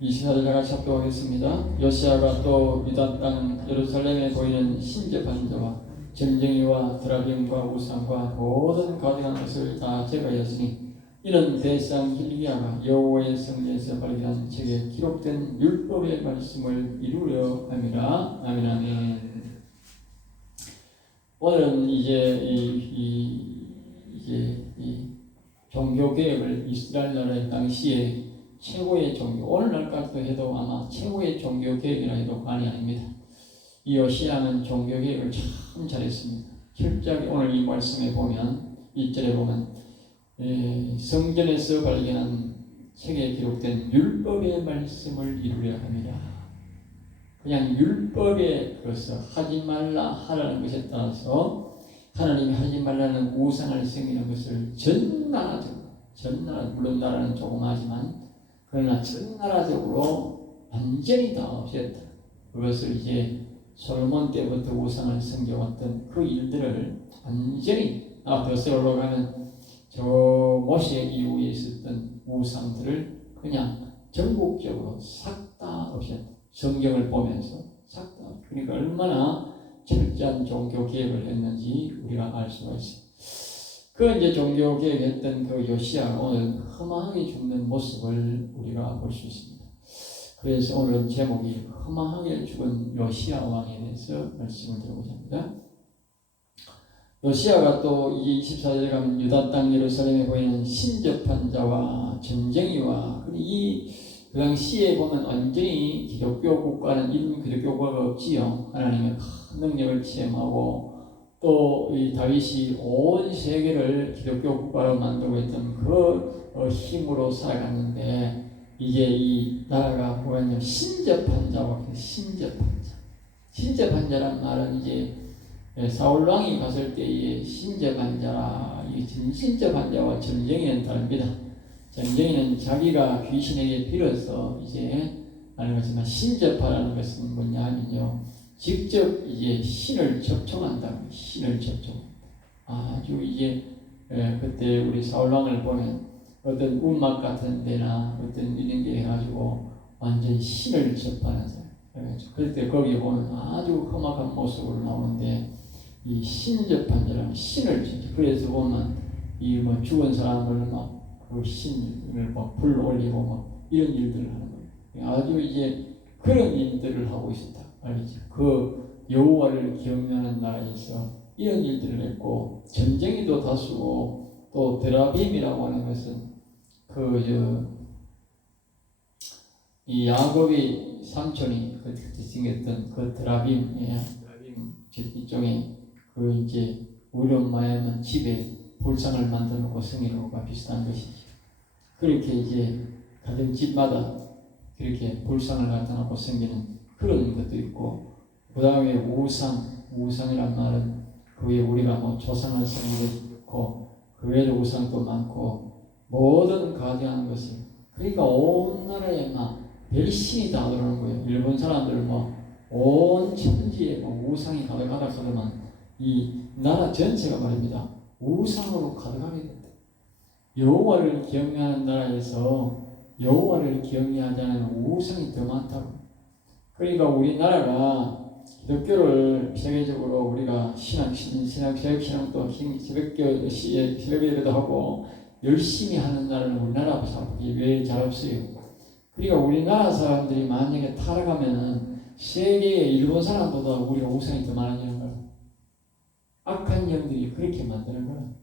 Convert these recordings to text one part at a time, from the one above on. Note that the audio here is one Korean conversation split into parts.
24절 같이 합독하겠습니다. 요시아가 또 유다 땅 예루살렘에 보이는 신접한 자와 점쟁이와 드라빔과 우상과 모든 가증한 것을 다 제거하였으니 이는 대상 hil기야가 여호와의 성전에서 발견한 책에 기록된 율법의 말씀을 이루려 함이라. 아멘. 아멘. 오늘은 이제 이 종교 개혁을 이스라엘 나라의 당시에 최고의 종교, 오늘날까지도 해도 아마 최고의 종교 개혁이라 해도 과언이 아닙니다. 이 요시야는 종교 개혁을 참 잘했습니다. 철저하게 오늘 이 말씀에 보면 1절에 보면 성전에서 발견한 책에 기록된 율법의 말씀을 이루려 합니다. 그냥 율법에 그래서 하지 말라 하라는 것에 따라서 하나님이 하지 말라는 우상을 섬기는 것을 전 나라적으로 물론 나라는 조그마하지만 그러나 전 나라적으로 완전히 다 없앴다. 그것을 이제 솔로몬 때부터 우상을 섬겨왔던 그 일들을 완전히 더 올라가면 저 모세 이후에 있었던 우상들을 그냥 전국적으로 싹 다 없앴다. 성경을 보면서 싹 다. 그러니까 얼마나 철저한 종교 개혁을 했는지 우리가 알 수가 있습니다. 그 이제 종교 개혁했던 그 요시야가 오늘 허망하게 죽는 모습을 우리가 볼 수 있습니다. 그래서 오늘은 제목이 허망하게 죽은 요시야 왕에 대해서 말씀을 드리고자 합니다. 요시야가 또 이 24절에 가면 유다 땅 예루살렘에 보이는 신접한 자와 점쟁이와 그 당시에 보면 완전히 기독교 국가는 이런 기독교 국가가 없지요. 하나님의 큰 능력을 체험하고 또 이 다윗이 온 세계를 기독교 국가로 만들고 있던 그 힘으로 살아갔는데 이제 이 나라가 뭐냐면 신접한 자와 신접한 자란 말은 이제 사울 왕이 갔을 때의 신접한 자라 이 신접한 자와 점쟁이는 다릅니다. 점쟁이는 자기가 귀신에게 빌어서 이제 하는 것이지만 신접하라는 것은 뭐냐 하면요. 직접 이제 신을 접촉한다. 신을 접촉한다. 아주 이제 그때 우리 사울왕을 보면 어떤 운막 같은 데나 어떤 이런 게 해가지고 완전 신을 접하는 사람. 그때 거기 보면 아주 험악한 모습으로 나오는데 이 신접한 자라는 신을 접촉. 그래서 보면 이 뭐 죽은 사람을 막 그 신을 막 불 올리고 막 이런 일들을 하는 거예요. 아주 이제 그런 일들을 하고 있었다. 알겠죠? 그 여호와를 경외하는 나라에서 이런 일들을 했고 전쟁이도 다수고 또 드라빔이라고 하는 것은 이 야곱의 삼촌이 그때 생겼던 그 드라빔 일종의 그 이제 우리엄마야만 집에 불상을 만들어 놓고 성기는 것과 비슷한 것이지. 그렇게 이제 가정 집마다 그렇게 불상을 갖다 놓고 성기는 그런 것도 있고, 그 다음에 우상이란 말은 그 외에 우리가 뭐 조상을 섬기고 있고, 그 외에도 우상도 많고, 모든 가증한 것을, 그러니까 온 나라에 막 별신이 다 들어오는 거예요. 일본 사람들 뭐 온 천지에 뭐 우상이 가득하다 그러면 이 나라 전체가 말입니다. 우상으로 가득하게 된다. 여호와를 경외하는 나라에서 여호와를 경외하지 않는 우상이 더 많다고. 그러니까 우리나라가 기독교를 세계적으로 우리가 새벽신앙도 새벽예배도 하고 열심히 하는 나라는 우리나라 사람들이 왜 잘 없어요? 그러니까 우리나라 사람들이 만약에 타락하면은 세계의 일본 사람보다 우리가 우상이 더 많아지는 거야. 악한 영들이 그렇게 만드는 거야.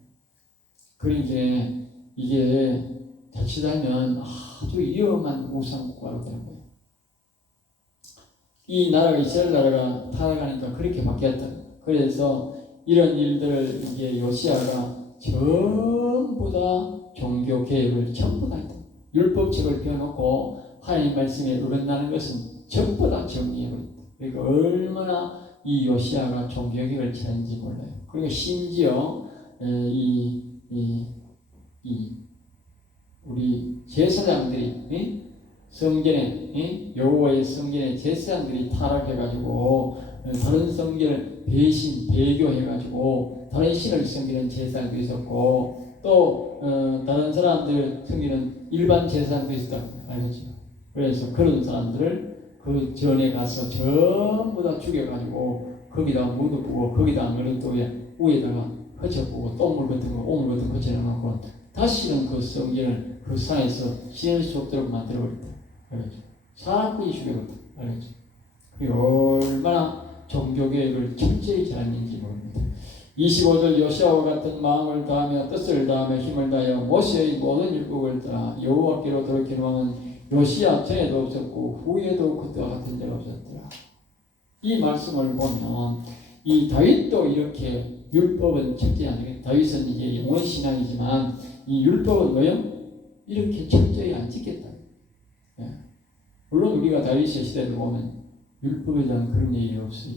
그러니까 이게 자칫하면 아주 위험한 우상 국가로 되는 거예요. 이 나라가 이스라엘 나라가 타락하니까 그렇게 바뀌었다. 그래서 이런 일들을 이제 요시야가 전부 다 종교 개혁을 전부 다 했다. 율법책을 펴놓고 하나님 말씀에 어긋나는 것은 전부 다 정리해버렸다. 그러니까 얼마나 이 요시야가 종교 개혁을 잘했는지 몰라요. 그리고 심지어 우리 제사장들이 성전에 여호와의 성전에 제사장들이 타락해가지고 다른 성전을 배교해가지고 다른 신을 섬기는 제사장도 있었고 또 다른 사람들 섬기는 일반 제사장도 있었다. 알겠죠? 그래서 그런 사람들을 그 전에 가서 전부 다 죽여가지고 거기다 무도 부고 거기다 그런 또 위에다가 허쳐부고 똥물 같은 거 오물 같은 거 허쳐놓고 다시는 그 성전을 그 산에서 지낼 수 없도록 만들어버렸다. 알겠죠? 사람들이 죽여버렸다. 알겠죠? 그리고 얼마나 종교개혁을 철저히 잘했는지 모릅니다. 25절 요시아와 같은 마음을 다하며 뜻을 다하며 힘을 다하여 모세의 모든 율법을 따라 여호와께로 돌이킨 왕은 요시아 전에도 없었고 후에도 그때와 같은 자가 없었더라. 이 말씀을 보면 이 다윗도 이렇게 율법은 철저히 안 지켰다. 다윗은 이제 영원신앙이지만 이 율법은 뭐요? 이렇게 철저히 안 지켰다. 예. 물론 우리가 다윗의 시대를 보면 율법에 대한 그런 얘기 없어요.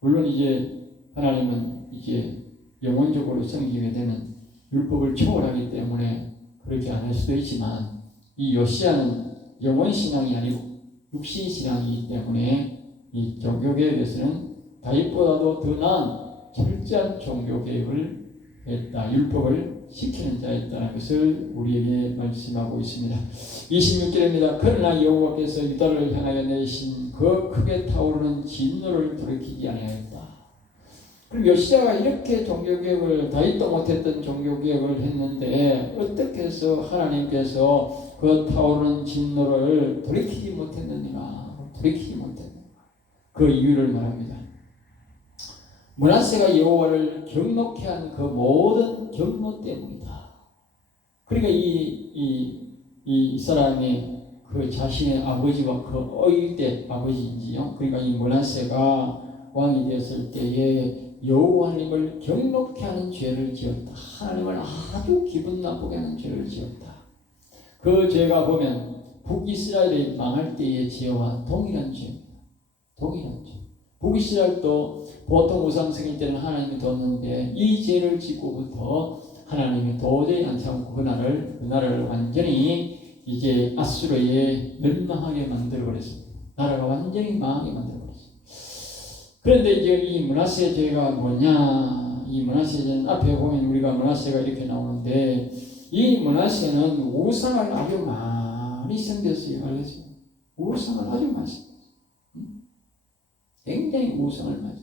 물론 이제 하나님은 이제 영원적으로 섬기게 되는 율법을 초월하기 때문에 그렇게 안 할 수도 있지만 이 요시아는 영원신앙이 아니고 육신신앙이기 때문에 이 종교개혁에서는 다윗보다도 더 나은 철저한 종교개혁을 했다. 율법을 지키는 자였다는 것을 우리에게 말씀하고 있습니다. 26절입니다. 그러나 여호와께서 유다를 향하여 내신 그 크게 타오르는 진노를 돌이키지 아니하였다. 그럼 요시아가 이렇게 종교개혁을 다윗도 못했던 종교개혁을 했는데 어떻게 해서 하나님께서 그 타오르는 진노를 돌이키지 못했느냐? 돌이키지 못했느냐? 그 이유를 말합니다. 므낫세가 여호와를 경노케 한 그 모든 경노 때문이다. 그러니까 이 사람이 그 자신의 아버지와 그 어릴 때 아버지인지요. 그러니까 이 므낫세가 왕이 되었을 때에 여호와님을 경노케 하는 죄를 지었다. 하나님을 아주 기분 나쁘게 하는 죄를 지었다. 그 죄가 보면 북이스라엘이 망할 때의 죄와 동일한 죄입니다. 동일한 죄. 북이스라엘도 보통 우상 승일 때는 하나님이 뒀는데 이 죄를 짓고부터 하나님이 도저히 안 참고 그 나라를 완전히 이제 아수르에 멸망하게 만들어버렸습니다. 나라가 완전히 망하게 만들어버렸습니다. 그런데 이제 이 므낫세 죄가 뭐냐? 이 므낫세 죄는 앞에 보면 우리가 므낫세가 이렇게 나오는데 이 므낫세는 우상을 아주 많이 섬겼어요. 알겠어요? 우상을 아주 많이 섬겼어요. 굉장히 우상을 많이 섬겼어요.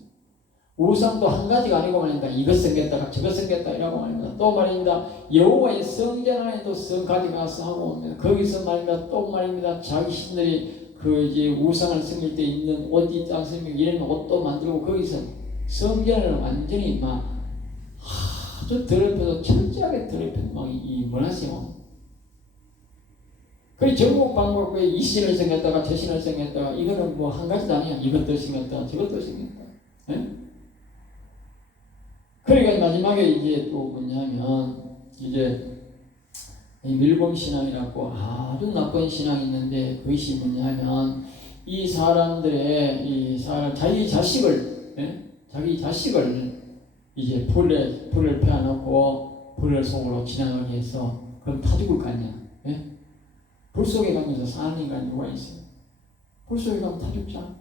우상도 한 가지가 아니고 말입니다. 이것 섬겼다가 저것 섬겼다 이라고 말입니다. 또 말입니다. 여호와의 성전 안에도 성 가져가서 하고 옵니다. 거기서 말입니다. 또 말입니다. 자기 신들이 그 이제 우상을 섬길 때 입는 옷 있지 않습니까? 이런 옷도 만들고 거기서 성전을 완전히 막 아주 더럽혀서 철저하게 더럽힌 이 므낫세 왕. 그 전국 방법에 이 신을 섬겼다가 저 신을 섬겼다가 이거는 뭐 한 가지도 아니야. 이것도 섬겼다 저것도 섬겼다. 네? 그러니까 마지막에 이제 또 뭐냐면 이제 이 밀봉 신앙이라고 아주 나쁜 신앙이 있는데 그것이 뭐냐면 이 사람들의 자기 자식을 이제 불을 펴놓고 불을 속으로 지나가게 해서 그럼 다 죽을 거 아니야. 예? 불 속에 가면서 사는 인간이 누가 있어요? 불 속에 가면 다 죽잖아.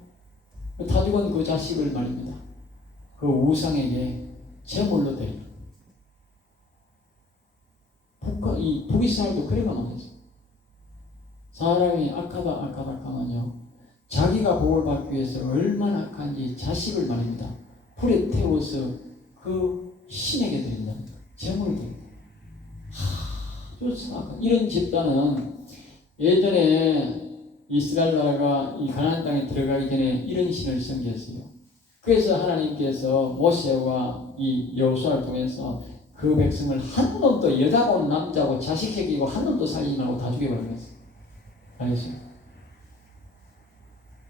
다 죽은 그 자식을 말입니다. 그 우상에게 제물로 드립니다. 이 북이스라엘도 그래가 망했어요. 사람이 악하다 하면요. 자기가 복을 받기 위해서 얼마나 악한지 자식을 말입니다. 불에 태워서 그 신에게 드린다. 제물을 드립니다. 이런 집단은 예전에 이스라엘 나라가 이 가나안 땅에 들어가기 전에 이런 신을 섬겼어요. 그래서 하나님께서 모세와 이 여호수아를 통해서 그 백성을 한 놈도 여자고 남자고 자식 새끼고 한 놈도 살리지 말고 다 죽여버렸어요. 알겠어요?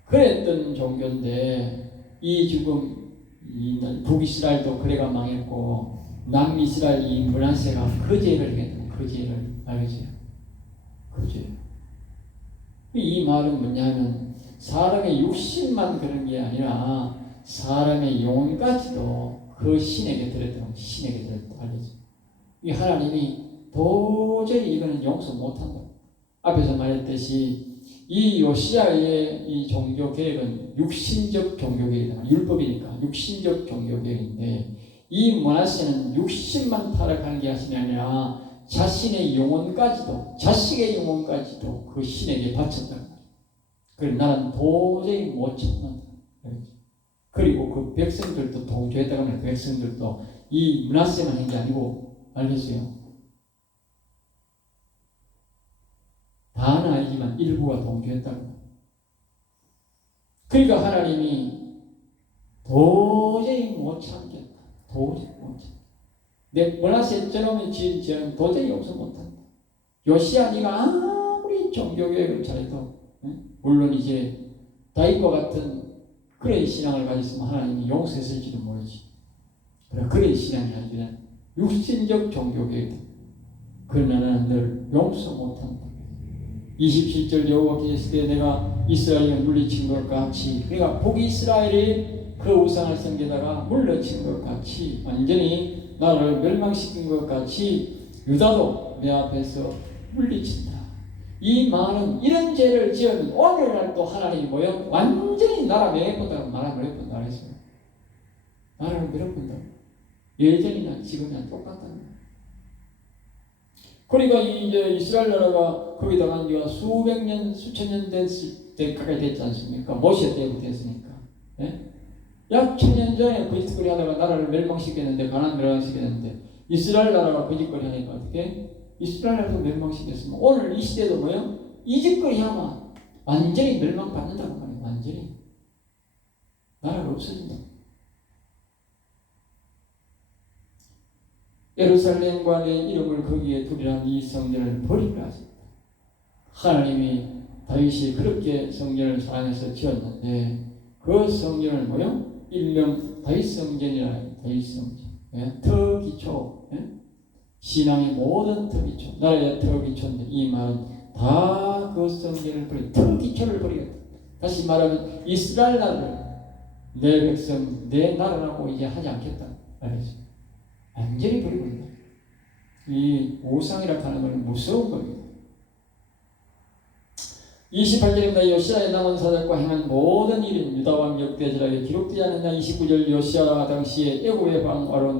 그랬던 종교인데 이 지금 이 북이스라엘도 그래가 망했고 남이스라엘 이 므낫세가 그 죄를 했던 그 죄를 알겠어요? 그 죄. 이 말은 뭐냐면 사람의 육신만 그런 게 아니라 사람의 영혼까지도 그 신에게 드렸다. 알겠죠? 이 하나님이 도저히 이거는 용서 못한다. 앞에서 말했듯이 이 요시아의 이 종교 계획은 육신적 종교 계획이다. 율법이니까 육신적 종교 계획인데 이 므낫세는 육신만 타락하는 게 아니라 자신의 영혼까지도, 자식의 영혼까지도 그 신에게 바쳤단 말이에요. 그래서 나는 도저히 못 참는다. 그리고 그 백성들도 동조했다고 하면 그 백성들도 이 므낫세만 한 게 아니고, 알겠어요? 다는 아니지만 일부가 동조했다고 합니다. 그러니까 하나님이 도저히 못 참겠다. 도저히 못 참겠다. 내 므낫세 저놈이 지은 죄는 도저히 용서 못한다. 요시야 네가 아무리 종교개혁을 잘해도, 물론 이제 다윗과 같은 그런 신앙을 가졌으면 하나님이 용서했을지도 모르지. 그런 신앙이 아니라 육신적 종교개혁. 그러나 나는 늘 용서 못한다. 27절 여호와께서 있을 때 내가 이스라엘을 물리친 것 같이, 그러니까 북이스라엘이 그 우상을 섬기다가 물러친 것 같이, 완전히 나를 멸망시킨 것 같이 유다도 내 앞에서 물리친다. 이 말은 이런 죄를 지은 오늘날도 하나님이 뭐요? 완전히 나라 멸해본다고 말하면 멸해본다 했어요. 나라를 멸해본다고. 예전이나 지금이나 똑같다는 거예요. 그러니까 이제 이스라엘 나라가 거기다가 이제 수백 년, 수천 년 됐을 때까지 됐지 않습니까? 모세 때부터 됐으니까. 예? 약 1000년 전에 거짓거리 하다가 나라를 멸망시켰는데, 가나안 멸망시켰는데, 이스라엘 나라가 거짓거리 하니까 어떻게? 이스라엘 나라도 멸망시켰으면 오늘 이 시대도 뭐요? 이 짓거리 하면 완전히 멸망받는다고 말이에요. 완전히. 나라가 없어진다. 예루살렘과 내 이름을 거기에 두리라 이 성전을 버리라 하셨다. 하나님이 다윗이 그렇게 성전을 사랑해서 지었는데 그 성전을 뭐요? 일명 다윗 성전이라 해요. 다윗 성전. 예? 터 기초. 예? 신앙의 모든 터 기초. 나라의 터 기초인데 이 말은 다 그 성전을 버리고 터 기초를 버리겠다. 다시 말하면 이스라엘 나라를 내 백성, 내 나라라고 이제 하지 않겠다. 알겠죠? 완전히 버리고 있다. 이 우상이라 하는 건 무서운 겁니다. 28절입니다. 요시아의 남은 사적과 행한 모든 일은 유다왕 역대지락에 기록되지 않느냐. 29절 요시아 당시에 애굽의 바로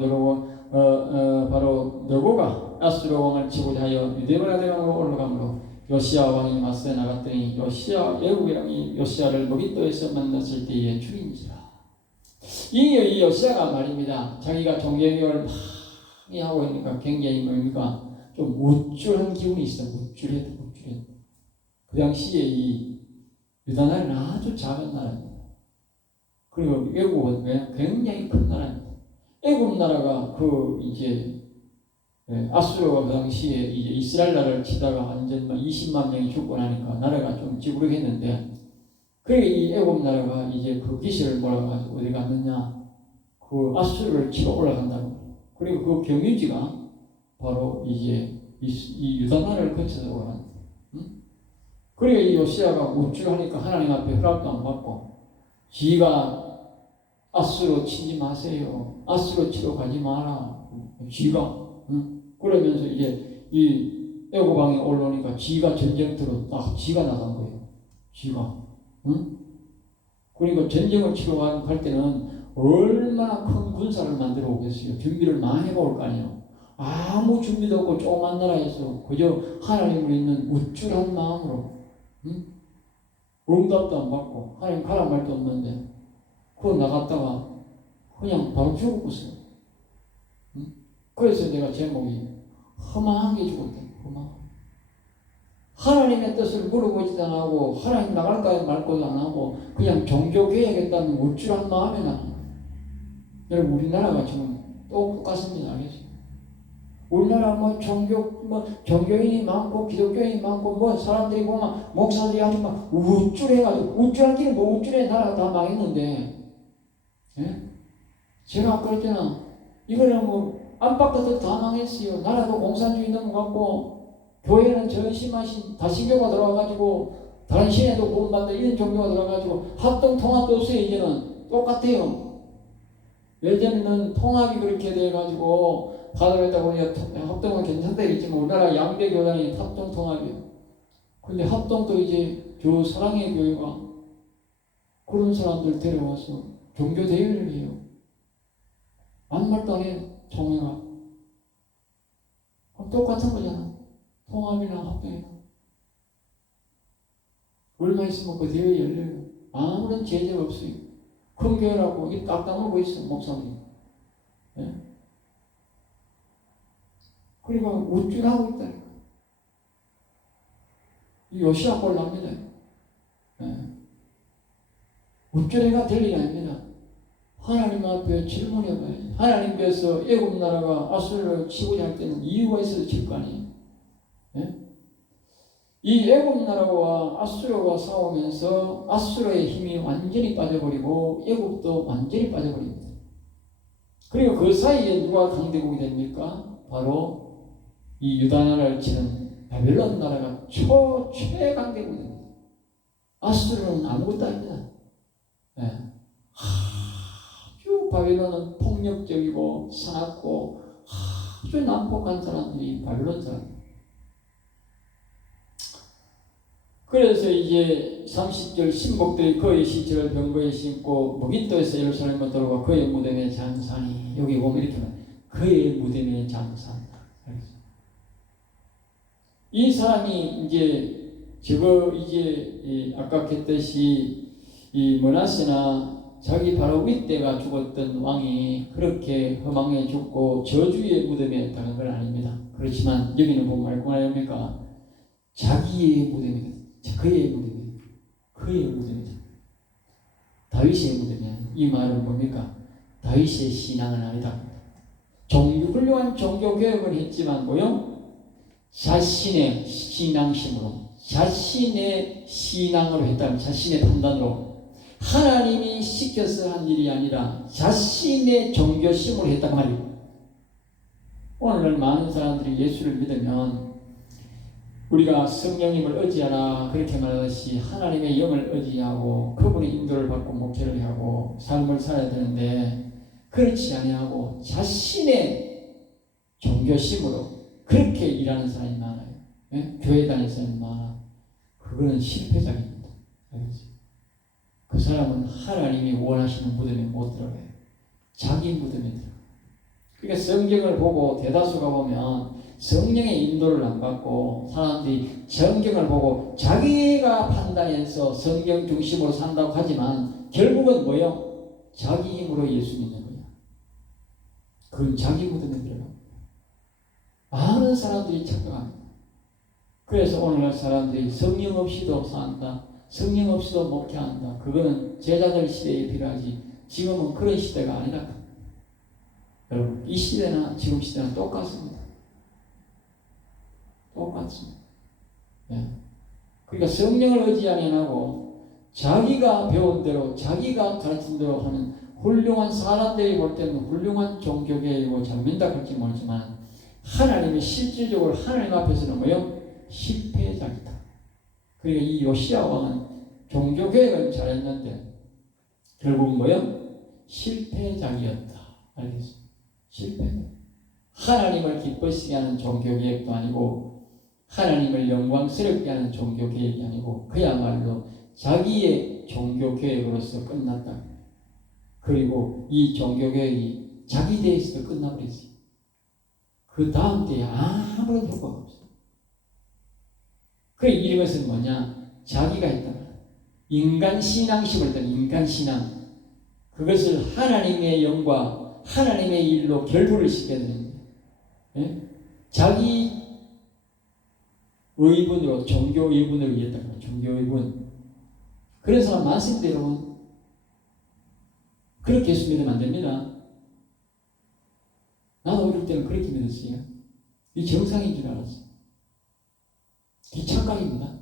느고가 아수르 왕을 치고자 하여 유대바라 대왕으로 올라가므로 요시아 왕이 맞서 나갔더니 애굽의 왕이 요시아를 무깃도에서 만났을 때에 죽인지라. 이 요시아가 말입니다. 자기가 종교개혁을 많이 하고 있으니까 굉장히 뭡니까? 좀 우쭐한 기운이 있어. 우쭐해. 그 당시에 이 유다 나라는 아주 작은 나라입니다. 그리고 애굽은 굉장히 큰 나라입니다. 애굽 나라가 그 이제 아수르가 그 당시에 이제 이스라엘 나라를 치다가 완전 20만 명이 죽고 나니까 나라가 좀 찌부르했는데, 그래 이 애굽 나라가 이제 그 기세를 몰아가지고 어디 갔느냐? 그 아수르를 치러 올라간다고. 그리고 그 경유지가 바로 이제 이 유다 나라를 거쳐서 올라간다. 그래 이 요시아가 우쭐하니까 하나님 앞에 허락도 안 받고, 지가 아수르 치지 마세요. 아수르 치러 가지 마라. 지가. 그러면서 이제 이 애굽 왕이 올라오니까 지가 전쟁터로 딱 지가 나간 거예요. 지가. 그러니까 전쟁을 치러 갈 때는 얼마나 큰 군사를 만들어 오겠어요. 준비를 많이 해볼 거 아니에요. 아무 준비도 없고 조그만 나라에서 그저 하나님을 믿는 우쭐한 마음으로, 응답도 안 받고 하나님 가란 말도 없는데 그거 나갔다가 그냥 바로 죽었어요. 그래서 내가 제목이 허망하게 죽었다. 허망. 하나님의 뜻을 물어보지도 안 하고 하나님 나갈까 말고도 안 하고 그냥 종교개혁했다는 우쭐한 마음에 나는 거예요. 여러분 우리나라가 지금 똑같습니다. 알겠어요? 우리나라 종교인이 많고 기독교인이 많고 사람들이 보면 목사들이 하지만 우쭐해가지고, 우쭐하기는 우쭐해. 나라가 다 망했는데, 예? 제가 아까 그랬잖아. 이거는 안팎에서 다 망했어요. 나라도 공산주의 넘어갔고 교회는 전심하신 다신교가 들어와가지고 다른 신에도 구원받는 이런 종교가 들어와가지고 합동통합도 없어요. 이제는 똑같아요. 예전에는 통합이 그렇게 돼가지고 가다했다고 합동은 괜찮다 했지만 우리나라 양대교단이 합동통합이에요. 근데 합동도 이제 저 사랑의 교회가 그런 사람들 데려와서 종교대회를 해요. 아무 말도 안 해, 총회가. 똑같은 거잖아. 통합이나 합병이나. 얼마 있으면 그 대회 열려요. 아무런 제재가 없어요. 큰 교회라고 이 딱 다물고 있어, 목사님. 예? 그러니까 우쭐하고 있다니까. 이 요시야 꼴 납니다. 예. 우쭐해가 될 일이 아닙니다. 하나님 앞에 질문해봐야지. 하나님께서 애굽 나라가 아수르를 치고자 할 때는 이유가 있어서 칠 거 아니에요. 예? 이 애굽 나라와 아수르가 싸우면서 아수르의 힘이 완전히 빠져버리고 애굽도 완전히 빠져버립니다. 그리고 그 사이에 누가 강대국이 됩니까? 바로 이 유다 나라를 치는 바벨론 나라가 최강대국이 됩니다. 아수르는 아무것도 아닙니다. 예. 아주 바벨론은 폭력적이고 사납고 아주 난폭한 사람들이 바벨론 사람. 그래서 이제 30절 신복들이 그의 시체를 병거에 싣고 무기토에서 예루살렘으로 들어가 그의 무덤에 장사니. 여기 보면 이렇게 말해요. 그의 무덤에 장사한다. 이 사람이 이제 저거 이제 아까 했듯이 이 머나세나 자기 바로 윗대가 죽었던 왕이 그렇게 허망해 죽고 저주의 무덤에 있다는 건 아닙니다. 그렇지만 여기는 보면 말씀합니까? 자기의 무덤이다. 그의 무덤이다. 그의 무덤이다. 다윗의 무덤이야. 이 말은 뭡니까? 다윗의 신앙은 아니다. 훌륭한 종교개혁을 했지만 뭐요? 자신의 신앙심으로, 자신의 신앙으로 했다면 자신의 판단으로 하나님이 시켜서 한 일이 아니라 자신의 종교심으로 했단 말이에요. 오늘날 많은 사람들이 예수를 믿으면 우리가 성령님을 의지하라 그렇게 말하듯이 하나님의 영을 의지하고 그분의 인도를 받고 목회를 하고 삶을 살아야 되는데 그렇지 아니하고 자신의 종교심으로 그렇게 일하는 사람이 많아요. 예? 교회 다니는 사람이 많아. 그거는 실패작입니다. 알겠지? 그 사람은 하나님이 원하시는 무덤에 못 들어가요. 자기 무덤에 들어가요. 그러니까 성경을 보고 대다수가 보면 성령의 인도를 안 받고 사람들이 성경을 보고 자기가 판단해서 성경 중심으로 산다고 하지만 결국은 뭐요? 자기 힘으로 예수 믿는 거야. 그건 자기 무덤에 들어가. 많은 사람들이 착각합니다. 그래서 오늘날 사람들이 성령 없이도 산다. 성령 없이도 목회한다. 그거는 제자들 시대에 필요하지. 지금은 그런 시대가 아니라. 여러분, 이 시대나 지금 시대는 똑같습니다. 똑같습니다. 예. 그러니까 성령을 의지 안 하고 자기가 배운 대로 자기가 가르친 대로 하는 훌륭한 사람들이 볼 때는 훌륭한 종교개혁이고 잘 민다 할지 모르지만 하나님이 실질적으로 하나님 앞에서는 뭐요? 실패작이다. 그러니까 이 요시야 왕은 종교개혁은 잘했는데 결국 뭐요? 실패작이었다. 알겠습니다. 실패작. 하나님을 기쁘시게 하는 종교개혁도 아니고 하나님을 영광스럽게 하는 종교개혁이 아니고 그야말로 자기의 종교개혁으로서 끝났다. 그리고 이 종교개혁이 자기 대해서도 끝나버렸어요. 그 다음 때에 아무런 효과가 없어요. 그 이것은 뭐냐? 자기가 했다. 인간 신앙심을 든 인간 신앙. 그것을 하나님의 영과 하나님의 일로 결부를 시켜야 됩니다. 예? 자기 의분으로 종교 의분을 위했다. 종교 의분. 그런 사람 많습니다, 여러분. 그렇게 예수 믿으면 안 됩니다. 나도 어릴 때는 그렇게 믿었어요. 이 정상인 줄 알았어요. 이 착각입니다.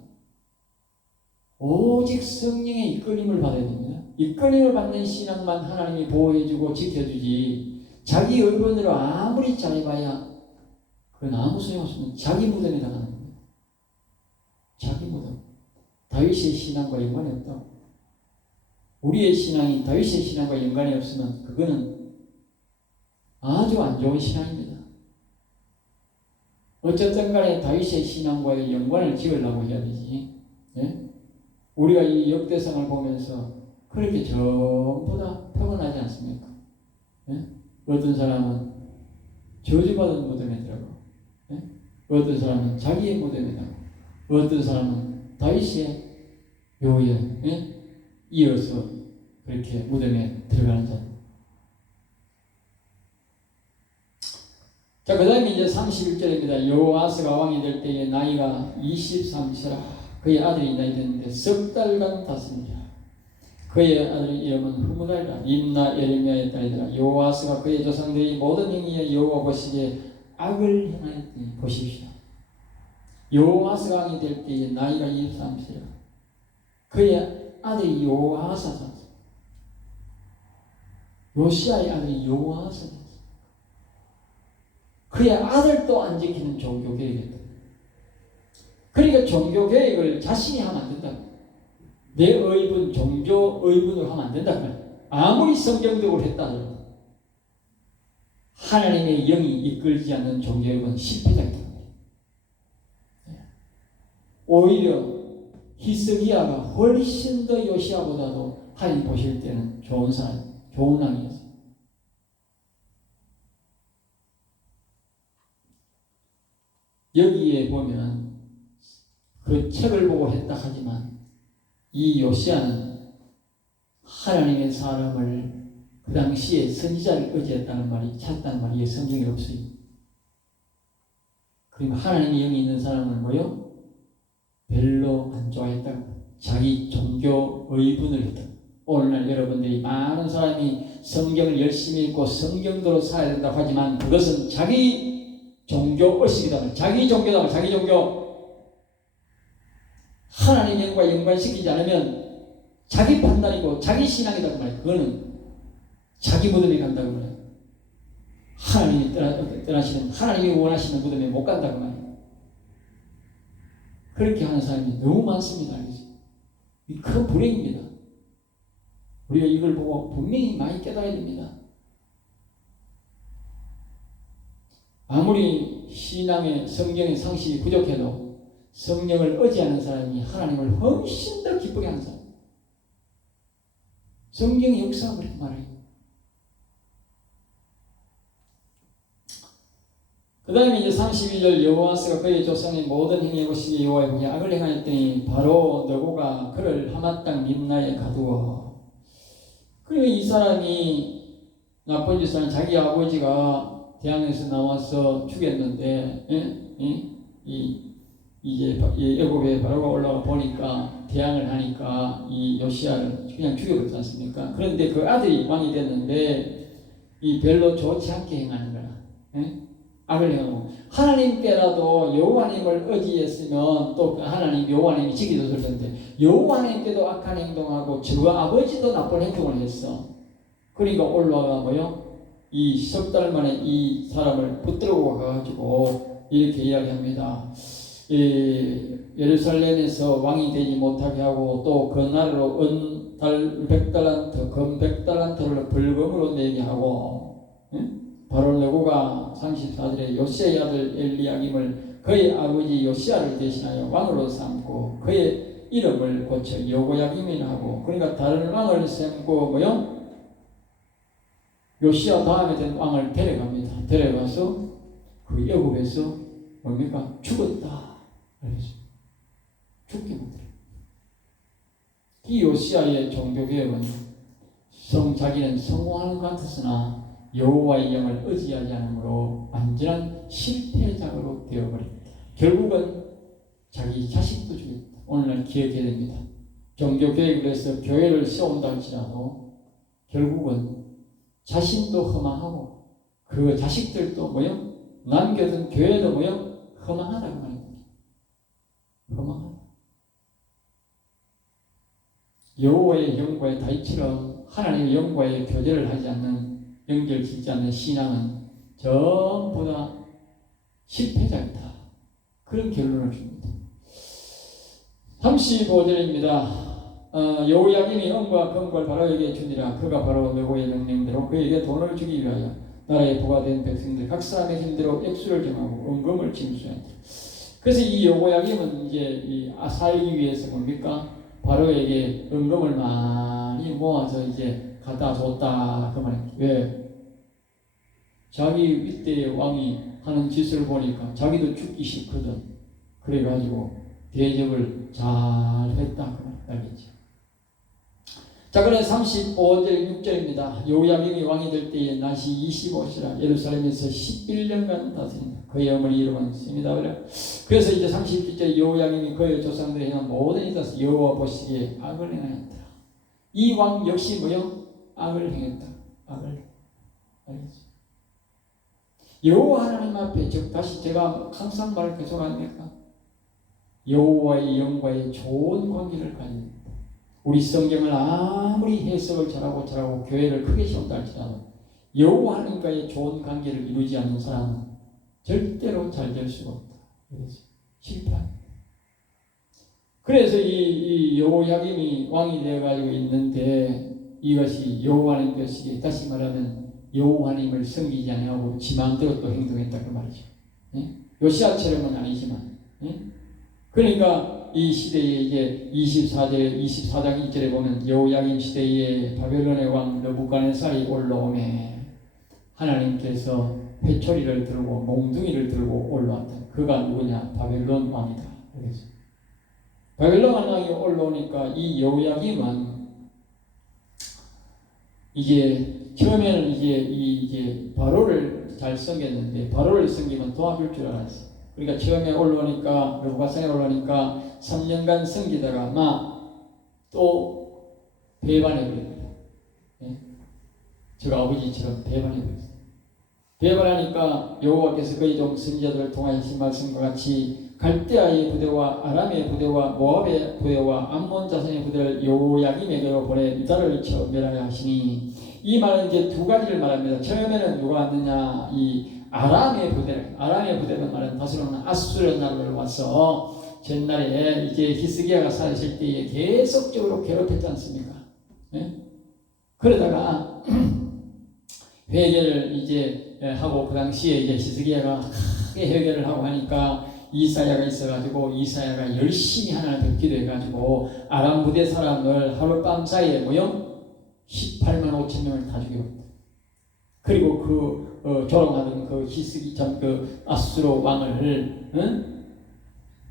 오직 성령의 이끌림을 받아야 됩니다. 이끌림을 받는 신앙만 하나님이 보호해주고 지켜주지 자기 의견으로 아무리 잘해봐야 그건 아무 소용없으면 자기 무덤에 나가는 겁니다. 자기 무덤. 다윗의 신앙과 연관이 없다고. 우리의 신앙이 다윗의 신앙과 연관이 없으면 그거는 아주 안 좋은 신앙입니다. 어쨌든 간에 다윗의 신앙과의 연관을 지으려고 해야 되지. 예? 우리가 이 역대상을 보면서 그렇게 전부 다 평온하지 않습니까? 예? 어떤 사람은 저주받은 무덤에 들어가고 예? 어떤 사람은 자기의 무덤에다, 어떤 사람은 다윗의 묘에 이어서 그렇게 무덤에 들어가는 자. 자, 그 다음에 이제 31절입니다. 여호아스가 왕이 될 때에 나이가 23세라. 그의 아들이 나이 됐는데 석 달간 다스리라. 그의 아들 이름은 후무달이라. 림나 예레미야의 딸이더라. 여호아스가 그의 조상들이 모든 행위에 여호와 보시기에 악을 행하였더니 보십시오. 여호아스가 왕이 될 때에 나이가 23세라. 그의 아들이 여호아사다. 요시아의 아들이 여호아사다. 그의 아들도 안 지키는 종교계획이었다. 그러니까 종교계획을 자신이 하면 안 된다. 내 의분, 종교 의분으로 하면 안 된다. 아무리 성경적으로 했다 하더라도 하나님의 영이 이끌지 않는 종교계획은 실패작이다. 오히려 히스기야가 훨씬 더 요시아보다도 하나님 보실 때는 좋은 사람, 좋은 왕이었어요. 여기에 보면 그 책을 보고 했다 하지만 이 요시아는 하나님의 사람을 그 당시에 선지자를 의지했다는 말이 찾다는 말이 성경에 없어요. 그러면 하나님의 영이 있는 사람을 뭐요? 별로 안 좋아했다. 자기 종교 의분을 했다. 오늘날 여러분들이 많은 사람이 성경을 열심히 읽고 성경대로 살아야 된다고 하지만 그것은 자기 종교 의식이다. 자기 종교다. 자기 종교. 하나님의 영과 연관시키지 않으면 자기 판단이고 자기 신앙이다. 그거는 자기 무덤에 간다고 말해요. 하나님이 떠나시는, 하나님이 원하시는 무덤에 못 간다고 말해요. 그렇게 하는 사람이 너무 많습니다. 이 큰 불행입니다. 우리가 이걸 보고 분명히 많이 깨달아야 됩니다. 아무리 신앙의 성경의 상식이 부족해도 성령을 의지하는 사람이 하나님을 훨씬 더 기쁘게 하는 사람. 성경의 역사가 그렇게 말해요. 그 다음에 이제 32절 여호와스가 그의 조상의 모든 행위에 보시기에 여호와의 악을 행하였더니 바로 너고가 그를 하맛 땅 림나에 가두어. 그러니까 이 사람이 나쁜 짓을 한 자기 아버지가 대항에서 나와서 죽였는데 이제 애굽에 바로가 올라가 보니까 대항을 하니까 이 요시아를 그냥 죽여버렸지 않습니까? 그런데 그 아들이 왕이 됐는데 이 별로 좋지 않게 행하는 거야. 악을 행하고 하나님께라도 여호와님을 의지했으면 또 하나님 여호와님이 지켜줬을 텐데 여호와님께도 악한 행동하고 저 아버지도 나쁜 행동을 했어. 그러니까 올라가 뭐요? 이 석 달 만에 이 사람을 붙들고 가가지고 이렇게 이야기합니다. 예루살렘에서 왕이 되지 못하게 하고 또 그 나라로 은 100달란트, 금 100달란트를 벌금으로 내게 하고 바로 느고가 34절에 요시아의 아들 엘리야김을 그의 아버지 요시아를 대신하여 왕으로 삼고 그의 이름을 고쳐 여호야김이라 하고 그러니까 다른 왕을 삼고 뭐요? 요시아 다음에 된 왕을 데려갑니다. 데려가서 그 애굽에서 뭡니까? 죽었다. 죽게 만들어. 이 요시아의 종교개혁은 자기는 성공하는 것 같았으나 여호와의 영을 의지하지 않으므로 완전한 실패작으로 되어버립니다. 결국은 자기 자식도 죽였다. 오늘날 기억해야 됩니다. 종교개혁을 해서 교회를 세운다 할지라도 결국은 자신도 허망하고 그 자식들도 뭐요? 남겨둔 교회도 뭐요? 허망하다고 말입니다. 허망하다. 여호와의 영과의 다윗처럼 하나님의 영과의 교제를 하지 않는 연결 짓지 않는 신앙은 전부 다 실패작이다. 그런 결론을 줍니다. 35절입니다. 여호야김이 은과 금을 바로에게 주니라. 그가 바로 느고의 명령대로 그에게 돈을 주기 위하여 나라에 부과된 백성들 각 사람의 힘대로 액수를 정하고 은금을 징수한다. 그래서 이 여호야김은 이제 살기 위해서 뭡니까? 바로에게 은금을 많이 모아서 이제 갖다 줬다 그 말입니다. 왜? 자기 윗대의 왕이 하는 짓을 보니까 자기도 죽기 싫거든. 그래가지고 대접을 잘 했다. 알겠죠? 자, 그럼 35절 6절입니다. 요야김이 왕이 될 때에 날씨 25시라 예루살렘에서 11년간 다스린다. 그의 어머니 이름은 씁니다. 그래서 이제 31절 요야김이 그의 조상들이 행한 모든 일에서 여호와 보시기에 악을 행하였다. 이 왕 역시 뭐요? 악을 행했다. 악을. 알겠죠? 여호와 하나님 앞에 즉 다시 제가 항상 말을 계속 합니까? 여호와의 영과의 좋은 관계를 가진 우리 성경을 아무리 해석을 잘하고 교회를 크게 세운다 할지라도 여호와 하나님과의 좋은 관계를 이루지 않는 사람은 절대로 잘 될 수가 없다. 그래서 실패합니다. 그래서 이 여호야김이 왕이 되어가지고 있는데 이것이 여호와 하나님 것이기에 다시 말하면 여호와 하나님을 섬기지 아니하고 지 마음대로 또 행동했다 그 말이죠. 요시아처럼은 아니지만 그러니까 이 시대에 이제 24장 1절에 보면 여호야김 시대에 바벨론의 왕 느부갓네살이 올라오매 하나님께서 회초리를 들고 몽둥이를 들고 올라왔다. 그가 누구냐? 바벨론 왕이다. 그래서 바벨론 왕이 올라오니까 이 여호야김은 이게 처음에는 이제 바로를 잘 섬겼는데 바로를 섬기면 도와줄 줄 알았어. 그러니까 처음에 올라오니까 느부갓네살이 올라오니까 3년간 섬기다가 또 배반해버립니다. 저 아버지처럼 배반해버렸어요. 배반하니까 여호와께서 그의 종 선지자들을 통하신 말씀과 같이 갈대아의 부대와 아람의 부대와 모압의 부대와 암몬 자손의 부대를 여호야김에게로 보내 유다를 쳐 멸하여 하시니 이 말은 이제 두 가지를 말합니다. 처음에는 누가 왔느냐? 이 아람의 부대는 말은 다시는 아수르 나라를 와서 전날에 이제 히스기야가 살았을 때에 계속적으로 괴롭혔지 않습니까? 그러다가 회개를 이제 하고 그 당시에 이제 히스기야가 크게 회개를 하고 하니까 이사야가 있어가지고 이사야가 열심히 하나님께 기도해가지고 아람 부대 사람을 하룻밤 사이에 모여 18만 5천 명을 다 죽여버렸다. 그리고 조롱하던 그 아수르 왕을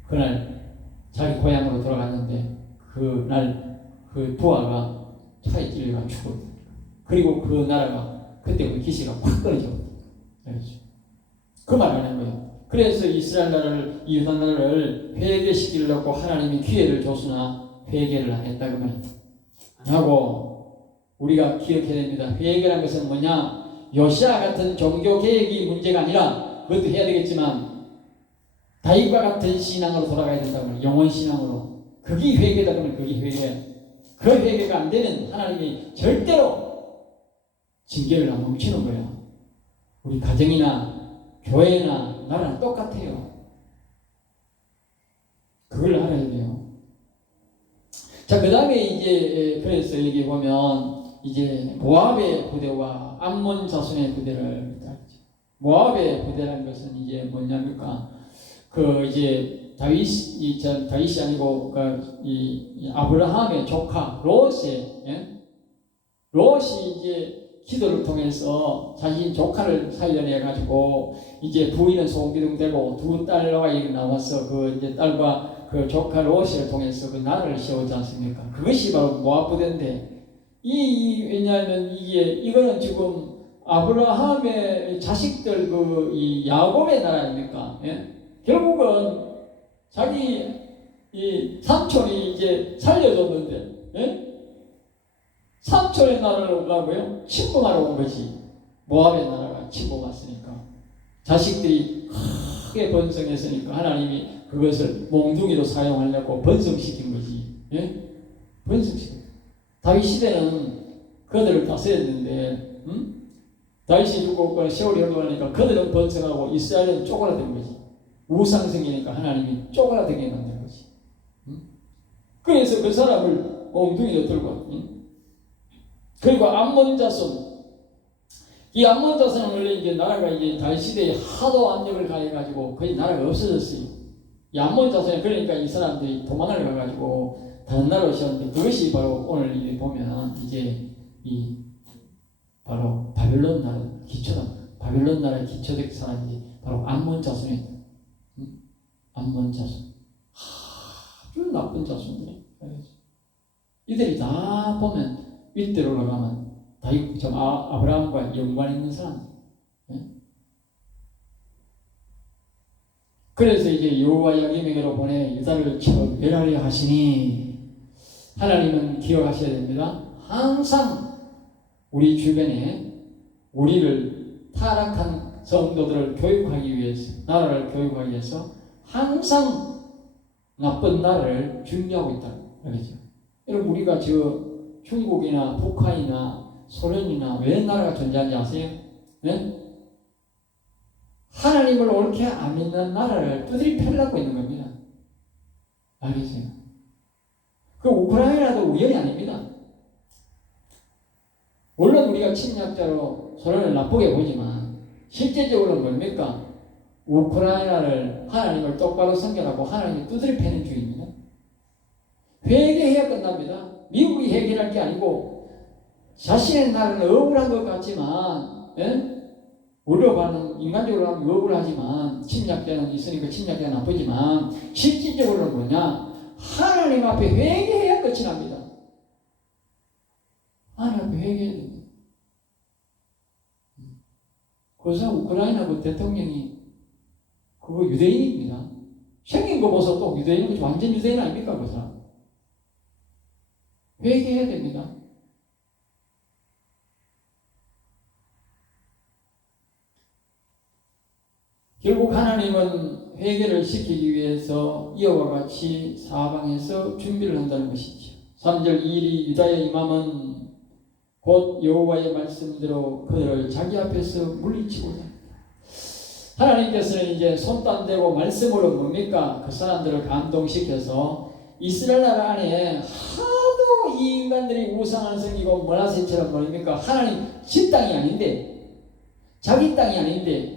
그날 자기 고향으로 돌아갔는데 그날 그 부하가 차에 찔려가 죽었다. 그리고 그 나라가 그때 그 기세가 확 끊어졌다. 그 말을 하는 거예요. 그래서 이스라엘 나라를 유다 나라를 회개시키려고 하나님이 기회를 줬으나 회개를 안 했다 그 말입니다. 안 하고 우리가 기억해야 됩니다. 회개라는 것은 뭐냐? 요시아 같은 종교 개혁이 문제가 아니라 그것도 해야 되겠지만 다윗과 같은 신앙으로 돌아가야 된다고 영원 신앙으로. 그게 회개다 그러면 그게 회개. 그 회개가 안 되면 하나님이 절대로 징계를 안 멈추는 거야. 우리 가정이나 교회나 나라랑 똑같아요. 그걸 알아야 돼요. 자, 그 다음에 이제 그래서 여기 보면 이제 모압의 부대와 암몬 자손의 부대를 모압의 부대라는 것은 이제 뭐냐니까 그 이제 다윗이 아니고 이 아브라함의 조카 롯이 이제 기도를 통해서 자신 조카를 살려내 가지고 이제 부인은 소금기둥 되고 두 딸과 이렇게 나와서 그 이제 딸과 그 조카 롯을 통해서 그 나라를 세우지 않습니까? 그것이 바로 모압 부대인데 왜냐하면 이거는 지금 아브라함의 자식들 이 야곱의 나라 아닙니까? 결국은 자기 이 삼촌이 이제 살려줬는데, 삼촌의 나라를 오라고요? 침범하러 온 거지. 모압의 나라가 침범 왔으니까. 자식들이 크게 번성했으니까 하나님이 그것을 몽둥이로 사용하려고 번성시킨 거지. 번성시킨. 다윗 시대는 그들을 다스렸는데, 다윗이 죽고 세월이 흘러가니까 그들은 번성하고 이스라엘은 쪼그라든 거지. 우상성이니까 하나님이 쪼그라들게 만든 거지. 그래서 그 사람을 몽둥이로 들고, 그리고 암몬 자손. 이 암몬 자손은 원래 이제 나라가 이제 다윗 시대에 하도 압력을 가해가지고 거의 나라가 없어졌어요. 이 암몬 자손이 그러니까 이 사람들이 도망을 가가지고 다른 나라로 세웠는데 그것이 바로 오늘 이제 보면 이제 바로 바벨론 나라 기초다. 바벨론 나라의 기초적 사람이 바로 암몬 자손이다. 응? 암몬 자손. 아주 나쁜 자손들이. 이들이 다 보면 윗대로 올라가면 다윗, 아브라함과 연관 있는 사람. 그래서 이제 여호와 야기에게로 보내 유다를 쳐 멸하려 하시니, 하나님은 기억하셔야 됩니다. 항상 우리 주변에 우리를 타락한 성도들을 교육하기 위해서, 나라를 교육하기 위해서 항상 나쁜 나라를 준비하고 있다. 그러죠. 여러분, 우리가 중국이나 북한이나 소련이나 왜 나라가 존재하는지 아세요? 네? 하나님을 옳게 안 믿는 나라를 두드리 펴려고 있는 겁니다. 알겠어요? 그 우크라이나도 우연이 아닙니다. 물론 우리가 침략자로 소련을 나쁘게 보지만 실제적으로는 뭡니까? 우크라이나를, 하나님을 똑바로 섬겨라고 하나님이 두드리 패는 중입니다. 회개해야 끝납니다. 미국이 해결할 게 아니고 자신의 나라는 억울한 것 같지만, 우리로 봐는 인간적으로 하면 억울하지만, 침략자는 있으니까 침략자가 나쁘지만 실질적으로는 뭐냐? 하나님 앞에 회개해야 끝이 납니다. 하나님 앞에 회개해야 됩니다. 그래서 우크라이나 그 대통령이 그거 유대인입니다. 생긴 거 보소. 또 유대인은 완전 유대인 아닙니까? 그 사람. 회개해야 됩니다. 결국 하나님은 회개를 시키기 위해서 이와 같이 사방에서 준비를 한다는 것이죠. 3절 2일이 유다에 임함은 곧 여호와의 말씀대로 그들을 자기 앞에서 물리치고자 합니다. 하나님께서는 이제 손도 안 대고 말씀으로 뭡니까? 그 사람들을 감동시켜서 이스라엘 나라 안에 하도 이 인간들이 우상을 섬기고 므낫세처럼 뭡니까? 하나님 지 땅이 아닌데, 자기 땅이 아닌데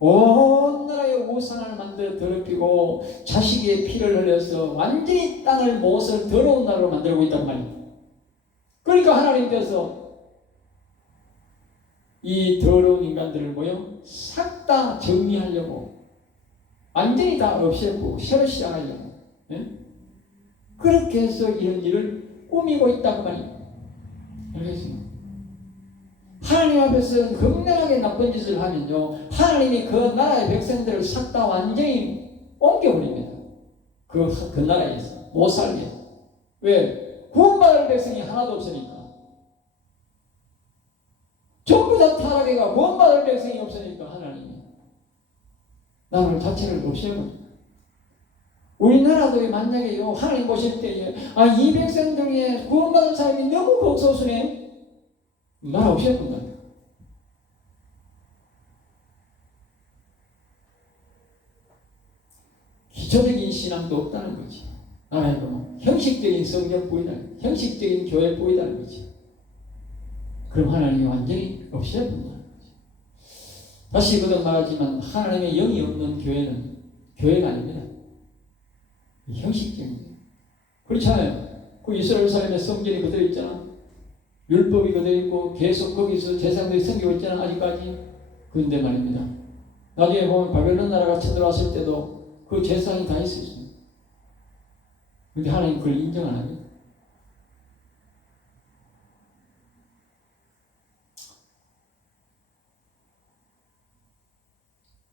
온 나라의 우상을 만들어 더럽히고 자식의 피를 흘려서 완전히 땅을 못을 더러운 나라로 만들고 있단 말이에요. 그러니까 하나님께서 이 더러운 인간들을 싹 다 정리하려고, 완전히 다 없애고 새로 시작하려고, 그렇게 해서 이런 일을 꾸미고 있다고 말이에요. 알겠습니까? 하나님 앞에서 극렬하게 나쁜 짓을 하면요, 하나님이 그 나라의 백성들을 싹 다 완전히 옮겨버립니다. 그 나라에서 못 살게. 왜? 구원받을 백성이 하나도 없으니까. 전부 다 타락해가 구원받을 백성이 없으니까 하나님이 나라를 자체를 없애버립니다. 우리나라도 만약에요, 하나님 보실 때에 이 백성 중에 구원받은 사람이 너무 극소수네, 나라 없애버린다. 기초적인 신앙도 없다는 거지. 나라에 보면 형식적인 성경 보이다, 형식적인 교회 보이다는 거지. 그럼 하나님이 완전히 없애버린다는 거지. 다시 거듭 말하지만 하나님의 영이 없는 교회는 교회가 아닙니다. 형식적인 거예요. 그렇잖아요. 그 이스라엘 사람의 성전이 그대로 있잖아. 율법이 그대로 있고 계속 거기서 제사장들이 섬기고 있잖아, 아직까지. 그런데 말입니다, 나중에 보면 바벨론 나라가 쳐들어왔을 때도 그 제사장이 다 있었어요. 그런데 하나님 그걸 인정 안 합니다.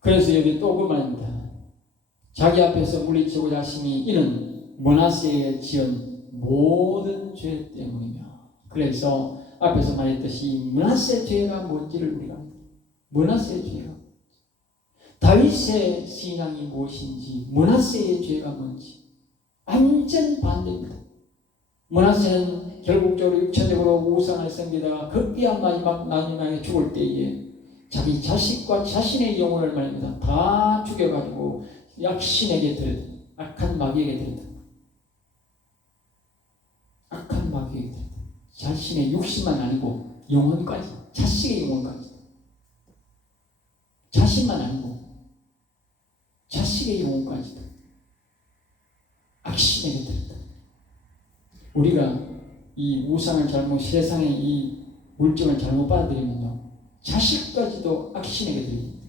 그래서 여기 또 그 말입니다. 자기 앞에서 물리치고자 하심이 이는 므낫세에 지은 모든 죄 때문이며. 그래서 앞에서 말했듯이 므낫세 죄가 뭔지를 우리가, 므낫세 죄가, 다윗의 신앙이 무엇인지, 므낫세의 죄가 뭔지 완전 반대입니다. 므낫세는 결국적으로 육체적으로 우상을 섬기다가 급기야 마지막에 죽을 때에 자기 자식과 자신의 영혼을 말입니다, 다 죽여가지고 약신에게 드렸다. 악한 마귀에게 드렸다. 악한 마귀에게 드렸다. 자신의 육신만 아니고 영혼까지, 자식의 영혼까지, 자신만 아니고 자식의 영혼까지도 악신에게 드렸다. 우리가 이 우상을 잘못, 세상의 이 물정을 잘못 받아들이면요, 자식까지도 악신에게 들립니다.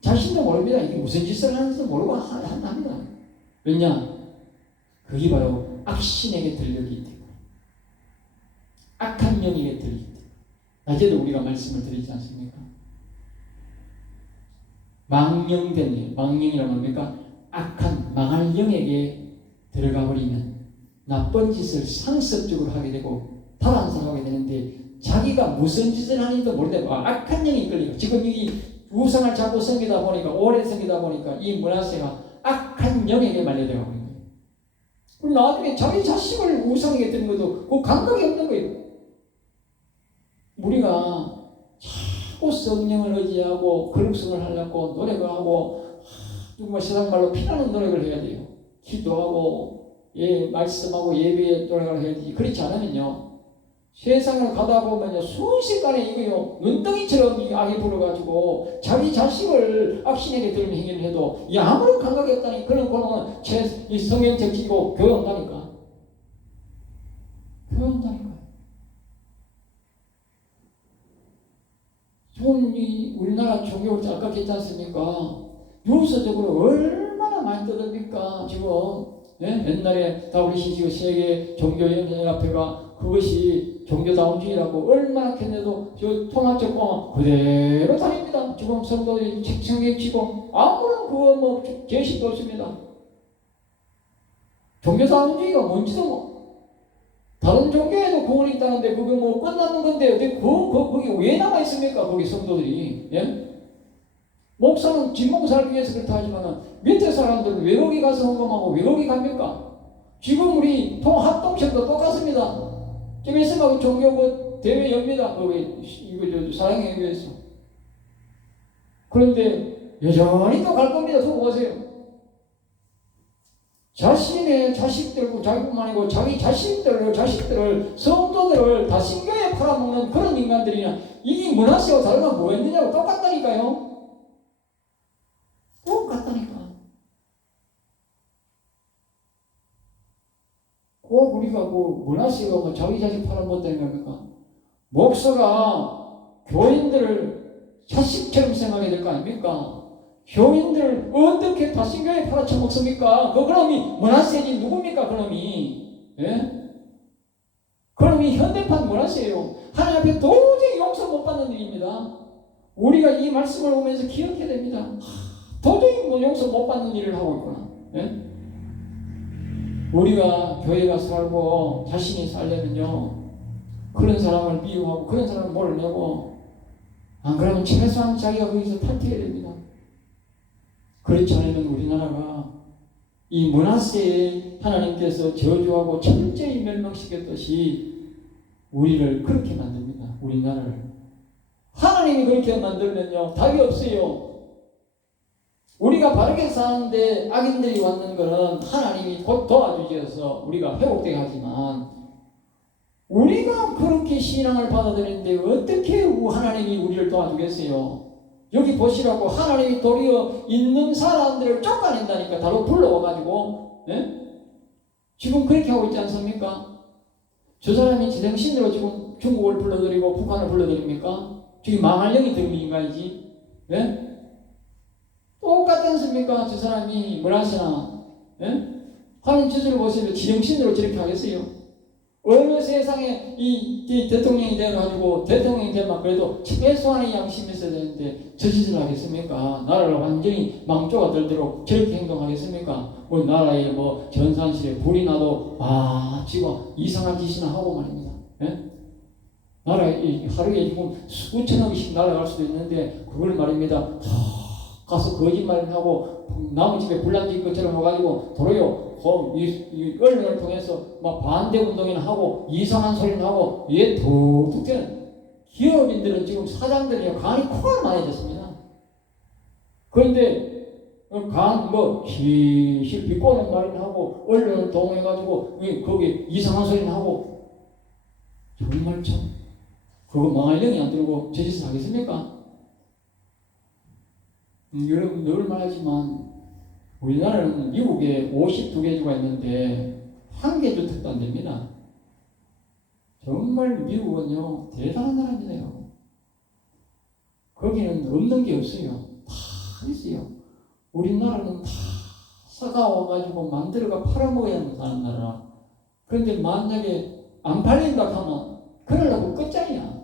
자신도 모릅니다. 이게 무슨 짓을 하는지도 모르고 합니다. 왜냐? 그게 바로 악신에게 들렸기 때문에, 악한 영에게 들리기 때문에. 낮에도 우리가 말씀을 드리지 않습니까? 망령된 일, 망령이란 뭡니까? 악한 망할 영에게 들어가 버리면 나쁜 짓을 상습적으로 하게 되고 다란사하게 되는데, 자기가 무슨 짓을 하는지도 모르는데 악한 영이 끌리고, 지금 이 우상을 자꾸 섬기다 보니까, 오래 섬기다 보니까 이 므낫세가 악한 영에게 말려들어가고 있는 거예요. 그럼 나중에 자기 자식을 우상에게 드는 것도 그 감각이 없는 거예요. 우리가 자꾸 성령을 의지하고 거룩성을 하려고 노력을 하고, 정말 세상 말로 피나는 노력을 해야 돼요. 기도하고, 말씀하고 예배에 노력을 해야 되지. 그렇지 않으면요, 세상을 가다 보면요, 순식간에 이거요, 눈덩이처럼 이 악이 불어가지고 자기 자식을 악신에게 들면 행위를 해도 아무런 감각이 없다니, 그런 거는 이 성경적이고 교훈다니까. 지금 이 우리나라 종교를 아까 했지 않습니까? 유서적으로 얼마나 많이 떠듭니까? 지금 옛날에 WCG 세계 종교연합회가 그것이 종교다운주의라고 얼마나 했는데도 저 통합적 그대로 다닙니다. 지금 성도들이 책청에 치고 아무런 그거 뭐 제시도 없습니다. 종교다운주의가 뭔지도 다른 종교에도 구원이 있다는데 그게 뭐 끝나는 건데 거기 왜 남아 있습니까? 거기 성도들이. 목사는 뒷목 살기 위해서 그렇다 하지만 밑에 사람들은 왜 거기 가서 헌금하고 왜 거기 갑니까? 지금 우리 합동체도 똑같습니다. 좀 있으면 종교 대회 엽니다. 이거 사랑에 위해서. 그런데 여전히 또 갈 겁니다. 두고 보세요. 자신의 자식들고 자기뿐만 아니고 자기 자식들을 성도들을 다 신교에 팔아먹는 그런 인간들이냐. 이게 므낫세와 다르면 뭐였느냐고 똑같다니까요. 똑같다니까. 꼭 우리가 므낫세가 자기 자식 팔아먹었다는 겁니까? 목사가 교인들을 자식처럼 생각해야 될 거 아닙니까? 교인들을 어떻게 다 신교에 팔아쳐먹습니까? 그놈이 므낫세지 누굽니까? 그놈이. 그놈이 현대판 므낫세예요. 하나님 앞에 도저히 용서 못 받는 일입니다. 우리가 이 말씀을 보면서 기억해야 됩니다. 도저히 용서 못 받는 일을 하고 있구나. 우리가 교회가 살고 자신이 살려면요, 그런 사람을 미워하고 그런 사람을 몰아내고, 안 그러면 최소한 자기가 거기서 탈퇴해야 됩니다. 그렇지 않으면 우리나라가 이 므낫세에 하나님께서 저주하고 철저히 멸망시켰듯이 우리를 그렇게 만듭니다. 우리나라를. 하나님이 그렇게 만들면요, 답이 없어요. 우리가 바르게 사는데 악인들이 왔는 것은 하나님이 곧 도와주셔서 우리가 회복되게 하지만, 우리가 그렇게 신앙을 받아들이는데 어떻게 하나님이 우리를 도와주겠어요? 여기 보시라고, 하나님이 도리어 있는 사람들을 쫓아낸다니까. 다로 불러와가지고. 지금 그렇게 하고 있지 않습니까? 저 사람이 제정신으로 지금 중국을 불러들이고 북한을 불러들입니까? 지금 망할 영이 들은 인간이지. 똑같지 않습니까? 저 사람이 므낫세나 하는 짓을 보시면 지정신으로 저렇게 하겠어요? 어느 세상에 이 대통령이 돼가지고, 대통령이 되면 그래도 최소한의 양심이 있어야 되는데 저 짓을 하겠습니까? 나라를 완전히 망조가 들도록 저렇게 행동하겠습니까? 우리 나라에 전산실에 불이 나도 지금 이상한 짓이나 하고 말입니다. 나라에 하루에 지금 수천억씩 날아갈 수도 있는데 그걸 말입니다. 가서 거짓말을 하고 남의 집에 불난질 것처럼 해가지고 도로요, 이 언론을 통해서 막 반대 운동이나 하고 이상한 소리는 하고, 얘 툭툭 튀는 기업인들은 지금 사장들이 간이 코가 많아졌습니다. 그런데 실실 비꼬는 말이나 하고 언론을 동원해가지고 거기 이상한 소리는 하고, 정말 참 그거 망할 영이 안 들고 저 짓을 하겠습니까? 여러분 늘 말하지만 우리나라는 미국에 52개 주가 있는데 1개 주택도 안 됩니다. 정말 미국은요, 대단한 나라입니다. 거기는 없는 게 없어요. 다 있어요. 우리나라는 다 사가와가지고 만들어가 팔아먹어야 사는 나라. 그런데 만약에 안 팔린다 하면 그러려고 끝장이야.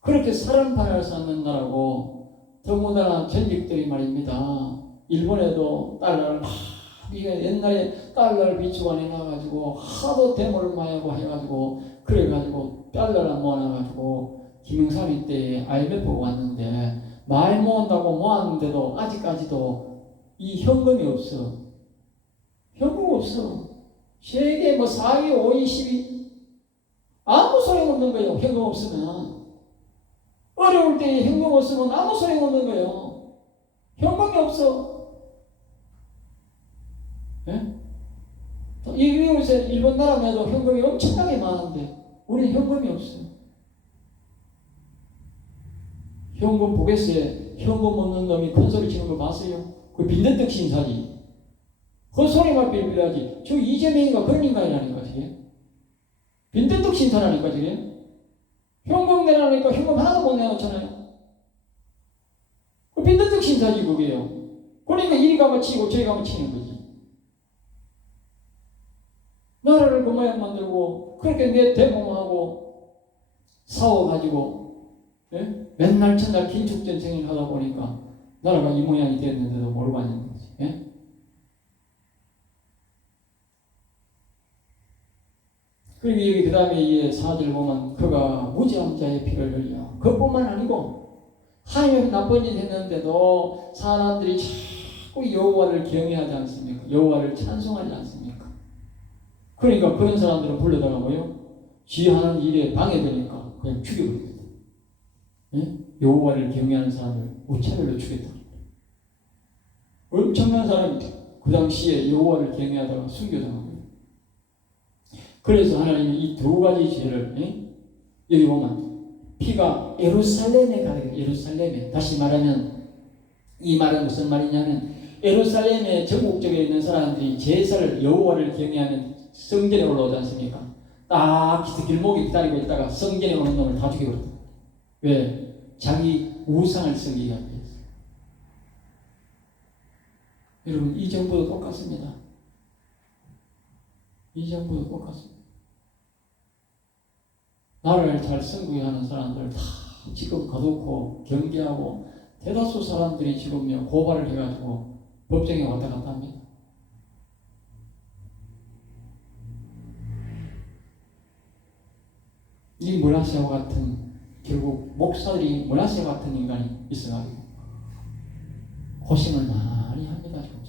그렇게 사람 팔아서 사는 나라고, 더군다나 전직들이 말입니다. 일본에도 달러를 이게 옛날에 달러를 비축안에 놔가지고 하도 데모를 많이 하고 해가지고 그래가지고 달러를 모아놔가지고 김영삼이 때 IMF가 왔는데 많이 모은다고 모았는데도 아직까지도 이 현금이 없어. 현금 없어. 세계 뭐 4위, 5위, 10위 아무 소용 없는 거예요. 현금 없으면. 어려울 때 현금 없으면 아무 소용 없는 거예요. 현금이 없어. 예? 요새 일본 나라에도 현금이 엄청나게 많은데 우리는 현금이 없어요. 현금 보겠어요. 현금 없는 놈이 큰 소리 치는 거 봤어요? 그 빈대떡 신사지. 그 소리만 빌빌하지. 저 이재명이가 그런 인간이라니까 저게. 빈대떡 신사라니까 저게. 현금 내라니까 현금 하나도 못 내놓잖아요. 그 빈대떡 신사지 그게요. 그러니까 이리 가면 치고 저리 가면 치는 거지. 나라를 그 모양 만들고 그렇게 내 대공하고 싸워가지고, 예? 맨날 첫날 긴축전쟁을 하다 보니까 나라가 이 모양이 됐는데도 모르고 앉는 거지. 예? 그리고 여기 그 다음에 이 사절 보면 그가 무지한 자의 피를 흘려. 그뿐만 아니고 하나님이 나쁜 짓 했는데도 사람들이 자꾸 여호와를 경외하지 않습니까? 여호와를 찬송하지 않습니까? 그러니까 그런 사람들은 불러다가 뭐요? 지 하는 일에 방해되니까 그냥 죽여버립니다. 예? 여호와를 경외하는 사람을 무차별로 죽였다. 엄청난 사람이 그 당시에 여호와를 경외하다가 순교당한 거예요. 그래서 하나님이 이 두 가지 죄를, 예? 여기 보면 피가 예루살렘에 가게, 예루살렘에. 다시 말하면 이 말은 무슨 말이냐면 예루살렘의 전국적에 있는 사람들이 제사를 여호와를 경외하는 성전에 올라오지 않습니까? 딱 길목에 기다리고 있다가 성전에 오는 놈을 다 죽여버렸다. 왜? 자기 우상을 섬기기 위해서. 여러분, 이 정부도 똑같습니다. 이 정부도 똑같습니다. 나라를 잘 섬기하는 사람들 다 지금 거두고 경계하고 대다수 사람들이 지금 고발을 해가지고 법정에 왔다 갔다 합니다. 이 므낫세와 같은, 결국 목사들이 므낫세와 같은 인간이 있어가지고 고심을 많이 합니다. 지금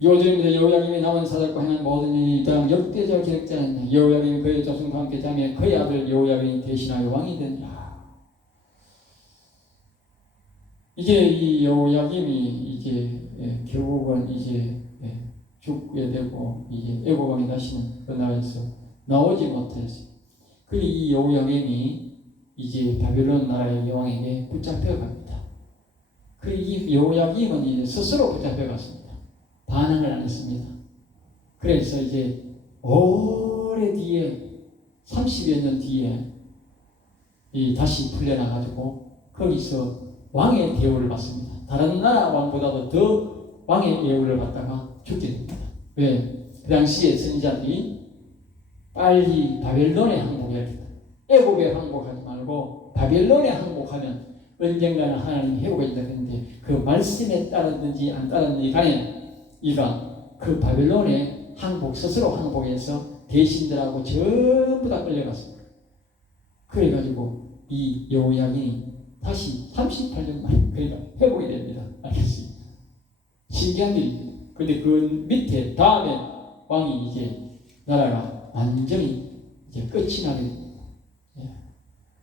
요즘에 여호야김이 남은 사적과 행한 모든 일이 이따 역대적 기록자는 여호야김이 그의 조상과 함께 자매 그의 아들 여호야김이 대신하여 왕이 되니라. 이제 이 여호야김이 이제 결국은 이제 죽게 되고 이제 애굽 왕이 다시는 그 나라에서 나오지 못했어요. 그리고 이 여호야김이 이제 바벨론 나라의 왕에게 붙잡혀갑니다. 그 이 여호야김은 이제 스스로 붙잡혀갔습니다. 반항을 안 했습니다. 그래서 이제 오래 뒤에 30여 년 뒤에 다시 풀려나가지고 거기서 왕의 대우를 받습니다. 다른 나라 왕보다도 더 왕의 대우를 받다가 죽게 됩니다. 왜? 그 당시에 선지자들이 빨리 바벨론에 항복해야 된다. 애굽에 항복하지 말고 바벨론에 항복하면 언젠가는 하나님이 회복해 준다 했는데 그 말씀에 따랐는지 안 따랐는지 간에 이가 그 바벨론에 스스로 항복해서 대신들하고 전부 다 끌려갔습니다. 그래가지고 이 여호야김이 다시 38년 만에 그러니까 회복이 됩니다. 알겠습니다. 신기한 일입니다. 근데 그 밑에 다음에 왕이 이제 나라가 완전히 이제 끝이 나게 됩니다.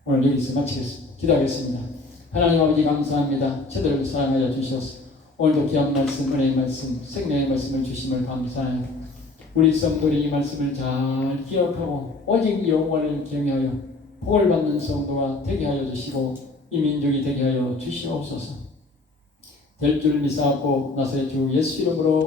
오늘 여기서 마치겠습니다. 기도하겠습니다. 하나님 아버지 감사합니다. 저들을 사랑하여 주셔서 오늘도 귀한 말씀, 은혜의 말씀, 생명의 말씀을 주심을 감사해요. 우리 성도들이 이 말씀을 잘 기억하고 오직 여호와를 경외하여 복을 받는 성도가 되게 하여 주시고 이 민족이 되게 하여 주시옵소서. 될 줄 믿사옵고 나서의 주 예수 이름으로